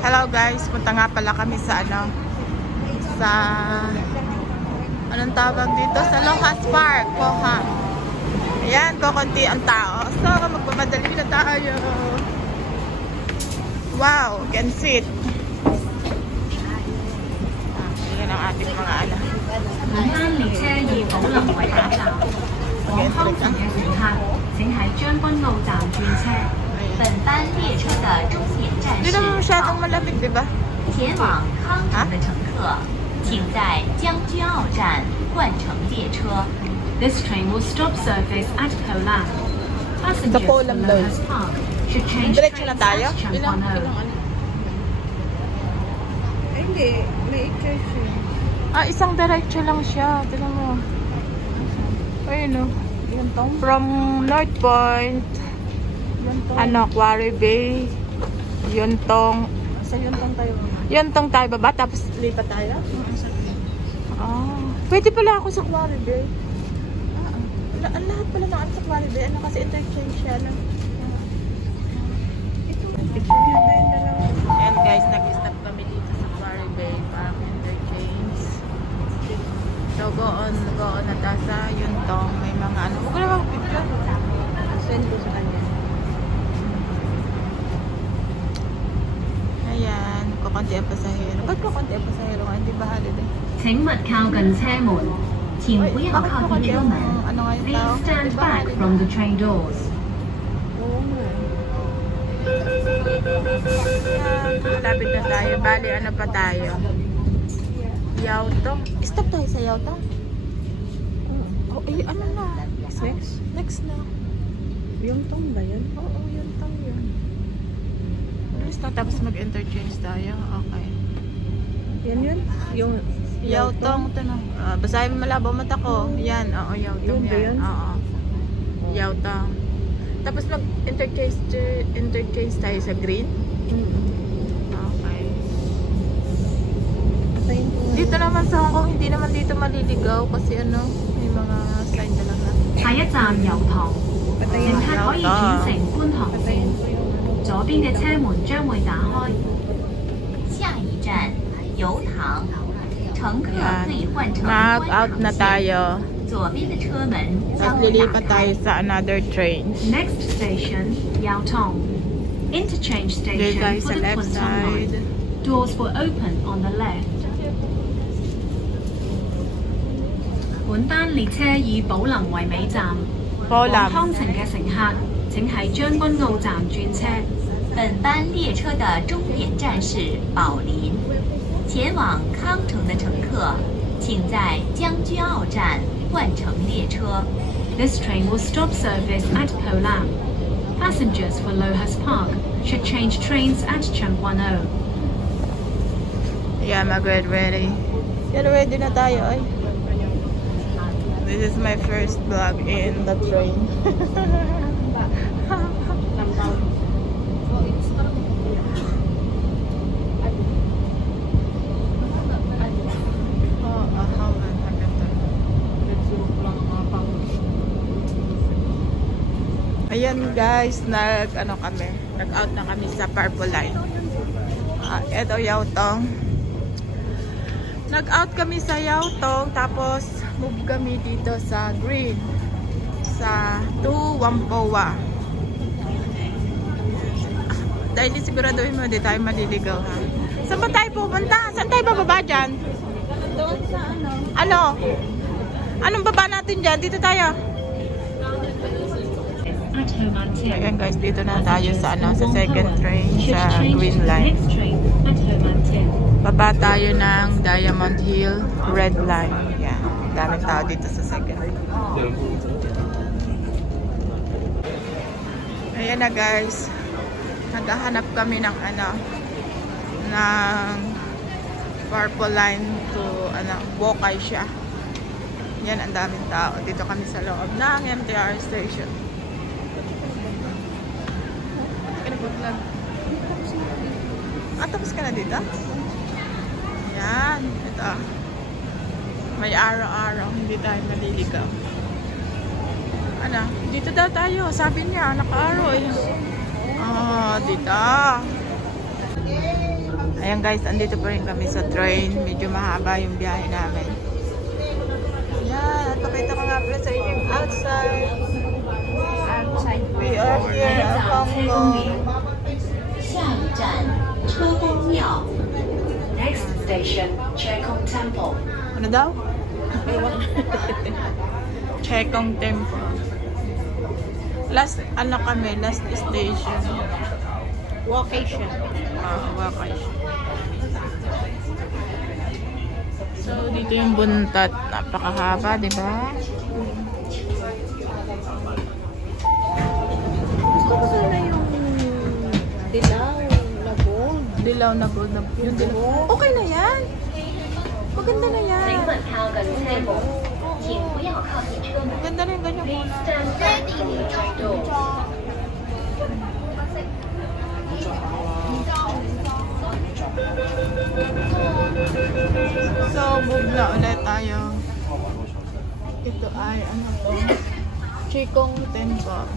Hello guys, punta nga pala kami sa anong tawag dito? Sa Lohas Park, Pohang. Ayan, kukunti ang tao. So, magpamadali na tayo. Wow, can sit. Ayan ang ating mga anak. 本班列車以寶林圍打站，往康城嘅乘客請喺將軍澳站轉車。本班列車的終點站是 Hindi naman masyadong malamig, di ba? 前往康城的乘客，請在將軍澳站換乘列車。This train will stop service at Polam. Passengers from Lohas Park should change Diretso na trains tayo? at Champanao. Hindi, may i-change. Isang diretso lang siya. Tignan mo. Ayun o. From North Point, Quarry Bay, Yuntong. Sa Yuntong tayo. Yuntong tayo baba, tapos lipat tayo? Pwede pala ako sa Quarry Bay. Ang lahat pala na sa Quarry Bay. Kasi interchange siya. Ayan guys, nag-stop kami dito sa Quarry Bay para interchange. So go on na tayo sa Yuntong. May mga huwag ko na mag-picture. Send ko sa kanya. Ayan, kukunti ang pasahero. Ba't kukunti ang pasahero? Hindi ba holiday? 請勿靠近車門，前不要靠近車門。Please stand back from the train doors. Malapit na tayo. Bali, ano pa tayo? Yautong. Stop tayo sa Yautong. Ano na? Next na. Yuntong ba yun? Oo, Yuntong yun. Tapos mag-interchange tayo. Okay. Yan yun? Yung Yautong. Ito na. Basahin mo malabo mata ko. Yan. Oo, Yautong yan. Oo. Yautong. Tapos mag-interchange tayo sa green. Okay. Dito naman sa Hong Kong, hindi naman dito maliligaw kasi may mga sign talaga. 下一站油塘，乘客可以轉乘觀塘線，左邊嘅車門將會打開。下一站油塘，乘客可以換乘觀塘 Mag-out na 線。 tayo. 左邊嘅車門將 Tapos 會打 lilipat tayo 開。 sa another train. Next station, Yau Tong. Interchange Dito station tayo for sa the left Kwun Tong line. side. Doors will open on the left. 本班列車以寶林為尾站，往康城嘅乘客請喺將軍澳站轉車。本班列車的終點站是寶林，前往康城的乘客請在將軍澳站換乘列車。This train will stop service at Polam. Passengers for Lohas Park should change trains at Champanao. Yeah, mag-ready. Yan, ready na tayo ay. This is my first vlog in the train. Ayan guys, nag-out na kami sa Purple Line. Ito Yautong. Nag-out kami sa Yautong, tapos move kami dito sa Green, sa Whampoa. Dahil siguraduhin mo, di tayo maliligaw ha. Saan ba tayo pupunta? Saan tayo bababa dyan? doon sa Anong baba natin dyan? Dito tayo. Ayan guys, dito na tayo sa sa second train sa Green Line. Baba tayo ng Diamond Hill Red Line. Yan, daming tao dito sa second. Ayan na guys, naghahanap kami ng ng Purple Line to Bokay siya. Yan, ang daming tao. Dito kami sa loob ng MTR station. Tapos ka na dito? Yan, ito. May araw-araw, hindi tayo maliligaw. Dito daw tayo. Sabi niya, naka-araw eh. Dito. Ayan guys, andito pa rin kami sa train. Medyo mahaba yung biyahe namin. Yan, pakita ko nga pala sa inyo yung outside. We are here at Hong Kong. 下一站车公庙 Next station Chekong Temple Ano daw? Chekong Temple. Last station. Vacation. Vacation. So, dito yung buntat. Napakahaba, di ba? Gusto ko sana yung dilaw na gold. Dilaw na gold na yung dilaw. Okay na yan. Maganda na yan. 请稳靠跟车门，请不要靠近车门。 Ganda na yung ganyan Please muna. stand back from the train doors. So, move na ulit tayo. Ito ay, ano to? Chikong Temple.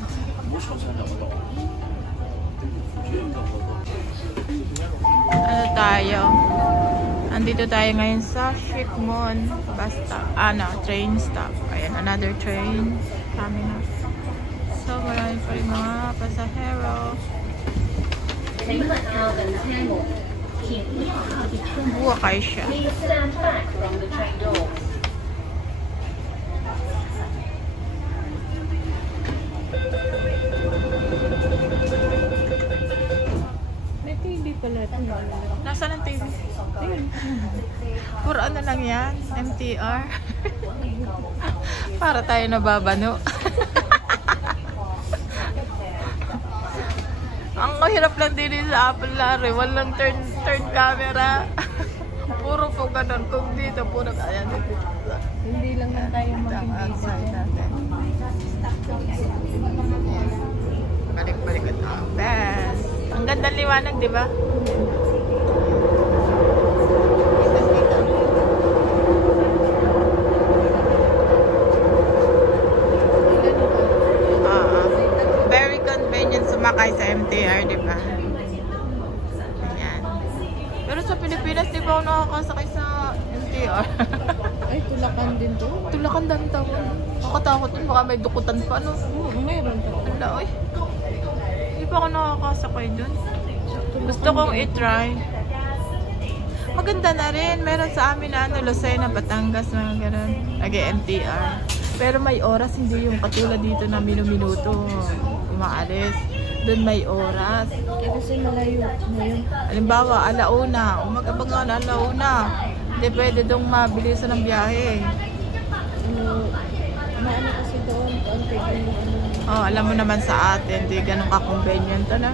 Ano tayo? Andito tayo ngayon sa Shikmon bus stop. Train stop. Ayan, another train coming up. So, marami pa rin mga pasahero. 请稳靠跟车门，请不要靠近车门。 Buwakay siya. Please stand back from the train doors. May TV pala ito. Nasaan ang TV? Puro ano lang yan? MTR? Para tayo nababano. Ang hirap lang din sa Apple Lari. Walang turn camera. Puro po ganun. Kung dito, puro kaya dito. Hindi lang na tayo Outside makikita. natin. Balik-balik ito. Best. Ang ganda liwanag, di ba? Very convenient sumakay sa MTR, di ba? Ayan. Pero sa Pilipinas, di ba ako nakakasakay sa MTR? Ay, tulakan din to. Tulakan dami tawon. Nakatakot yun, baka may dukutan pa, no? Meron pa. Wala, oy. Hindi pa ako nakakasakay dun. Gusto kong i-try. Maganda na rin. Meron sa amin na Lucena, Batangas, mga ganun. MTR. Pero may oras, hindi yung katulad dito na minuto umaalis. Doon may oras. Kaya kasi malayo ngayon. Halimbawa, alauna. Umaga-baga na alauna. Hindi pwede dong mabilisan ng biyahe. Maano kasi doon, konti din yung ano. Oh, alam mo naman sa atin, hindi ganun ka-convenient na.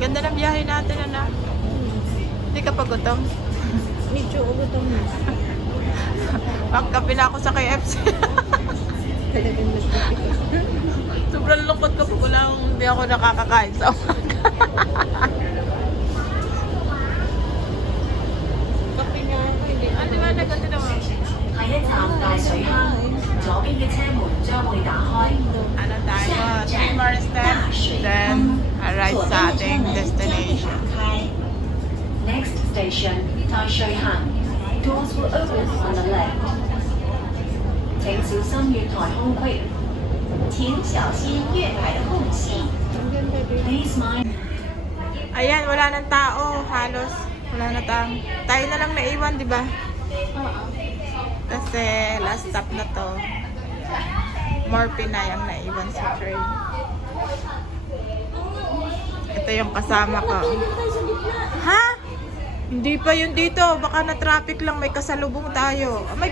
Ganda ng biyahe natin, ano? Hindi ka pa gutom? Medyo ugutom na. Pagkapi na ako sa KFC. Talagang nagpapit. Sobrang lungkot ko pag walang hindi ako nakakakain sa umaga. Kape nga ako, hindi. Ano ba? Nagkati naman. 下一站大水坑，左邊嘅車門將會打開。 Ano tayo? 3 more steps. Then, arrive sa ating destination. Next station, 大水坑 Doors will open on the left. 請小心月台空隙。請小心月台的空隙。 Ang ganda din. Please mind. Ayan, wala nang tao. Halos. Wala na tayo na lang naiwan, di ba? Kasi last stop na to. More Pinay ang naiwan sa train. Ito yung kasama ko. Ha? Hindi pa yun dito. Baka na-traffic lang. May kasalubong tayo. May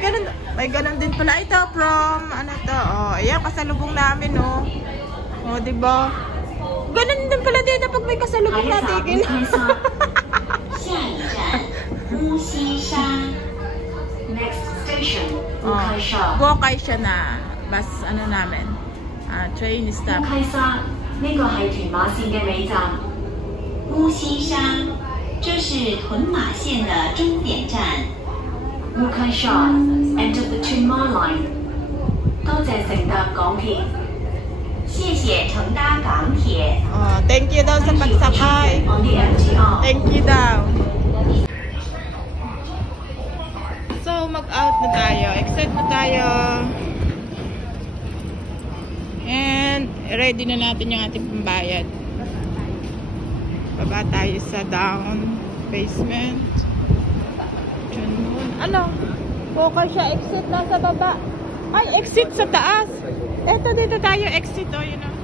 ganun din pala. Ito from, ano to? Oh, ayan, kasalubong namin, oh. Oh, diba? Ganun din pala dito pag may kasalubong natin. 下一站乌溪沙 Next station 烏溪沙 Buwakay siya na. Bus, ano namin. Train 烏 stop. 溪沙呢個係屯馬線嘅尾站烏溪沙這是屯馬線的終點站烏溪沙 Enter the Tuen Ma Line 多謝乘搭港鐵謝謝谢乘搭港铁。 Oh, thank you daw sa pagsakay. On the MTR. Thank you daw. So, mag-out na tayo. Exit na tayo. And, ready na natin yung ating pambayad. Baba tayo sa down basement. Diyan. Ano? Focus siya. Exit na sa baba. Ay, exit sa taas. Eto, dito tayo. Exit. O, yun o.